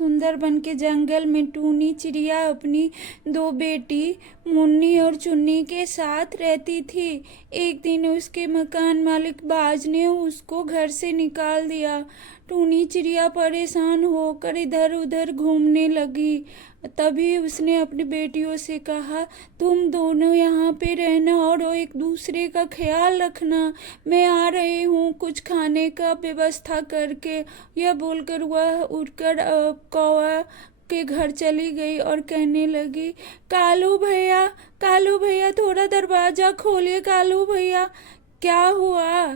सुंदरबन के जंगल में टूनी चिड़िया अपनी दो बेटी मुन्नी और चुन्नी के साथ रहती थी। एक दिन उसके मकान मालिक बाज ने उसको घर से निकाल दिया। टूनी चिड़िया परेशान होकर इधर उधर घूमने लगी। तभी उसने अपनी बेटियों से कहा, तुम दोनों यहाँ पे रहना और एक दूसरे का ख्याल रखना। मैं आ रही हूँ कुछ खाने का व्यवस्था करके। यह बोलकर वह उठकर कौवा के घर चली गई और कहने लगी, कालू भैया थोड़ा दरवाजा खोलिए। कालू भैया, क्या हुआ?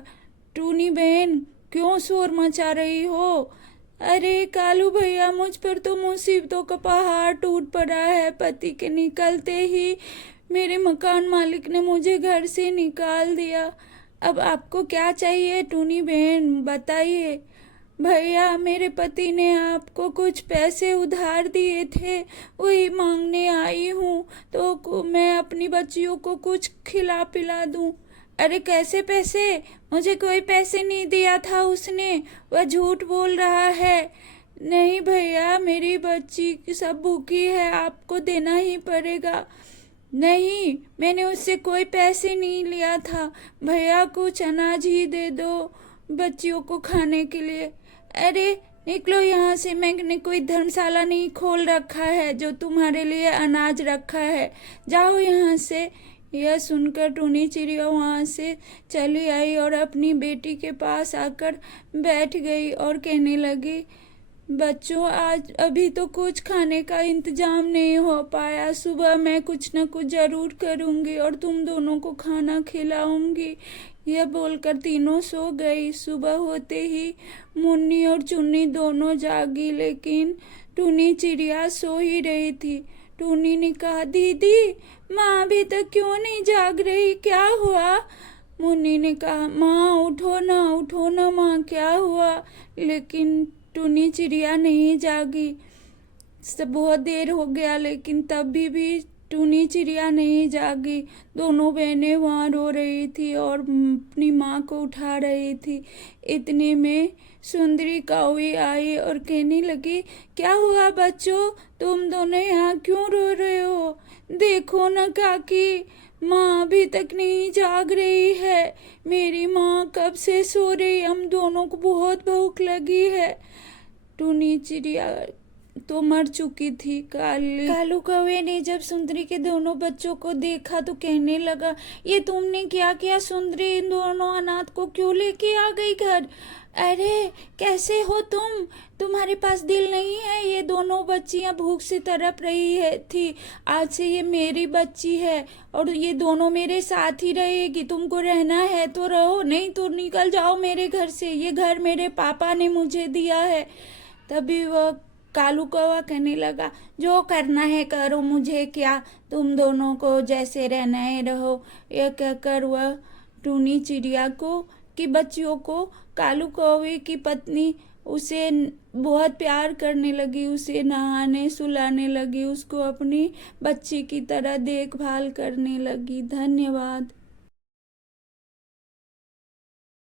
टूनी बहन, क्यों शोर मचा रही हो? अरे कालू भैया, मुझ पर तो मुसीबतों का पहाड़ टूट पड़ा है। पति के निकलते ही मेरे मकान मालिक ने मुझे घर से निकाल दिया। अब आपको क्या चाहिए टूनी बहन, बताइए। भैया, मेरे पति ने आपको कुछ पैसे उधार दिए थे, वही मांगने आई हूँ तो मैं अपनी बच्चियों को कुछ खिला पिला दूँ। अरे कैसे पैसे? मुझे कोई पैसे नहीं दिया था उसने, वह झूठ बोल रहा है। नहीं भैया, मेरी बच्ची सब भूखी है, आपको देना ही पड़ेगा। नहीं, मैंने उससे कोई पैसे नहीं लिया था। भैया कुछ अनाज ही दे दो बच्चियों को खाने के लिए। अरे निकलो यहाँ से, मैंने कोई धर्मशाला नहीं खोल रखा है जो तुम्हारे लिए अनाज रखा है। जाओ यहाँ से। यह सुनकर टूनी चिड़िया वहाँ से चली आई और अपनी बेटी के पास आकर बैठ गई और कहने लगी, बच्चों, आज अभी तो कुछ खाने का इंतजाम नहीं हो पाया। सुबह मैं कुछ न कुछ जरूर करूँगी और तुम दोनों को खाना खिलाऊंगी। यह बोलकर तीनों सो गई। सुबह होते ही मुन्नी और चुन्नी दोनों जागी, लेकिन टूनी चिड़िया सो ही रही थी। टूनी ने कहा, दीदी, माँ अभी तक क्यों नहीं जाग रही, क्या हुआ? मुन्नी ने कहा, माँ उठो ना माँ, क्या हुआ? लेकिन टूनी चिड़िया नहीं जागी। सब बहुत देर हो गया, लेकिन तब भी टूनी चिड़िया नहीं जागी। दोनों बहनें वहाँ रो रही थी और अपनी माँ को उठा रही थी। इतने में सुंदरी कौवी आई और कहने लगी, क्या हुआ बच्चों, तुम दोनों यहाँ क्यों रो रहे हो? देखो ना काकी, माँ अभी तक नहीं जाग रही है। मेरी माँ कब से सो रही, हम दोनों को बहुत भूख लगी है। टूनी चिड़िया तो मर चुकी थी। कालू कौवे ने जब सुंदरी के दोनों बच्चों को देखा तो कहने लगा, ये तुमने क्या किया सुंदरी? इन दोनों अनाथ को क्यों लेके आ गई घर? अरे कैसे हो तुम? तुम्हारे पास दिल नहीं है? ये दोनों बच्चियां भूख से तड़प रही थी। आज से ये मेरी बच्ची है और ये दोनों मेरे साथ ही रहेगी। तुमको रहना है तो रहो, नहीं तो निकल जाओ मेरे घर से। ये घर मेरे पापा ने मुझे दिया है। तभी वह कालू कौवा कहने लगा, जो करना है करो, मुझे क्या, तुम दोनों को जैसे रहना है रहो। यह कहकर वह टूनी चिड़िया को की बच्चियों को कालू कौवे की पत्नी उसे बहुत प्यार करने लगी, उसे नहाने सुलाने लगी, उसको अपनी बच्ची की तरह देखभाल करने लगी। धन्यवाद।